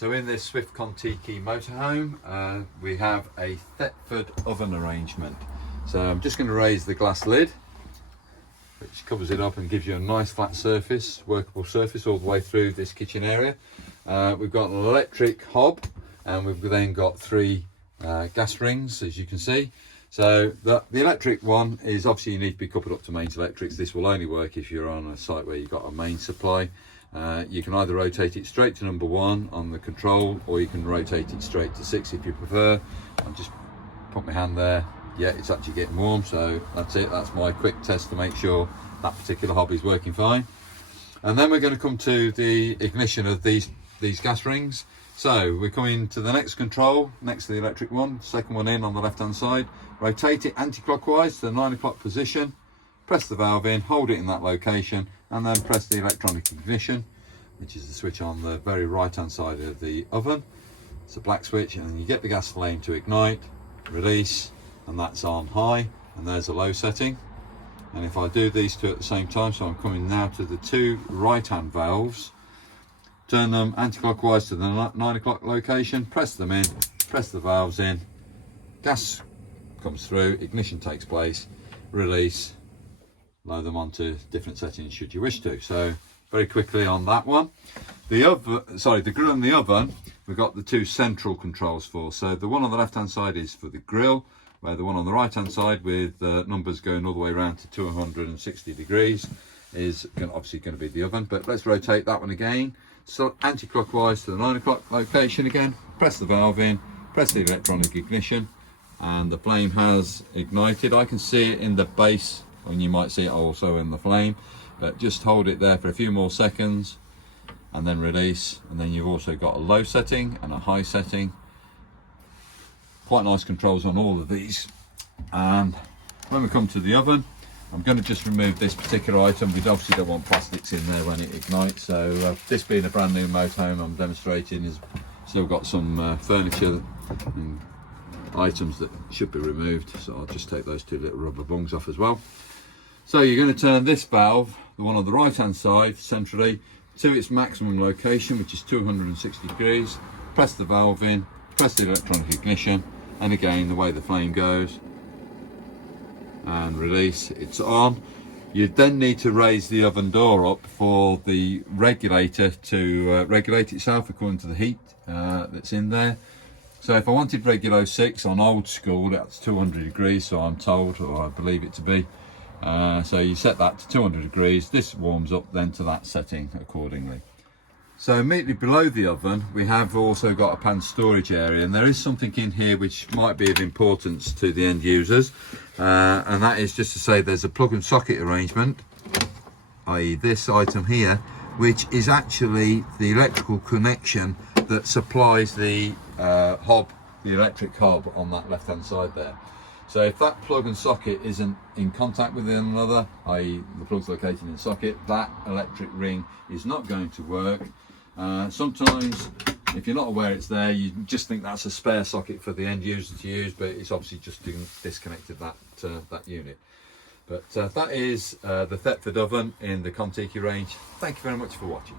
So in this Swift Kon-Tiki motorhome, we have a Thetford oven arrangement. So I'm just going to raise the glass lid, which covers it up and gives you a nice flat surface, workable surface all the way through this kitchen area. We've got an electric hob, and we've then got three gas rings, as you can see. So the electric one is obviously you need to be coupled up to mains electrics. This will only work if you're on a site where you've got a main supply. You can either rotate it straight to number 1 on the control, or you can rotate it straight to 6 if you prefer. I'll just put my hand there. Yeah, it's actually getting warm, so that's it. That's my quick test to make sure that particular hob is working fine. And then we're going to come to the ignition of these gas rings. So we're coming to the next control next to the electric one, second one in on the left hand side. Rotate it anti-clockwise to the 9 o'clock position, press the valve in, hold it in that location, and then press the electronic ignition, which is the switch on the very right hand side of the oven. It's a black switch, and then you get the gas flame to ignite, release, and that's on high, and there's a low setting. And if I do these two at the same time, so I'm coming now to the two right hand valves, turn them anti-clockwise to the 9 o'clock location, press them in, press the valves in, gas comes through, ignition takes place, release, load them onto different settings should you wish to. So very quickly on that one, the grill and the oven, we've got the two central controls for. So the one on the left hand side is for the grill, where the one on the right hand side with numbers going all the way around to 260 degrees is obviously going to be the oven. But let's rotate that one again. So anti-clockwise to the 9 o'clock location again, press the valve in, press the electronic ignition, and the flame has ignited. I can see it in the base, and you might see it also in the flame, but just hold it there for a few more seconds and then release. And then you've also got a low setting and a high setting. Quite nice controls on all of these. And when we come to the oven, I'm going to just remove this particular item. We obviously don't want plastics in there when it ignites. So this being a brand new motorhome I'm demonstrating, is still got some furniture and items that should be removed. So I'll just take those two little rubber bungs off as well. So you're going to turn this valve, the one on the right hand side centrally, to its maximum location, which is 260 degrees. Press the valve in, press the electronic ignition, and again the way the flame goes, and release, it's on. You then need to raise the oven door up for the regulator to regulate itself according to the heat that's in there. So if I wanted Regulo 6 on old school, that's 200 degrees, so I'm told, or I believe it to be. So you set that to 200 degrees, this warms up then to that setting accordingly. So immediately below the oven, we have also got a pan storage area, and there is something in here which might be of importance to the end users, and that is just to say there's a plug and socket arrangement, i.e. this item here, which is actually the electrical connection that supplies the hob, the electric hob on that left hand side there. So if that plug and socket isn't in contact with one another, i.e. the plug's located in the socket, that electric ring is not going to work. Sometimes if you're not aware it's there, you just think that's a spare socket for the end user to use, but it's obviously just disconnected that unit. But that is the Thetford oven in the Kon-Tiki range. Thank you very much for watching.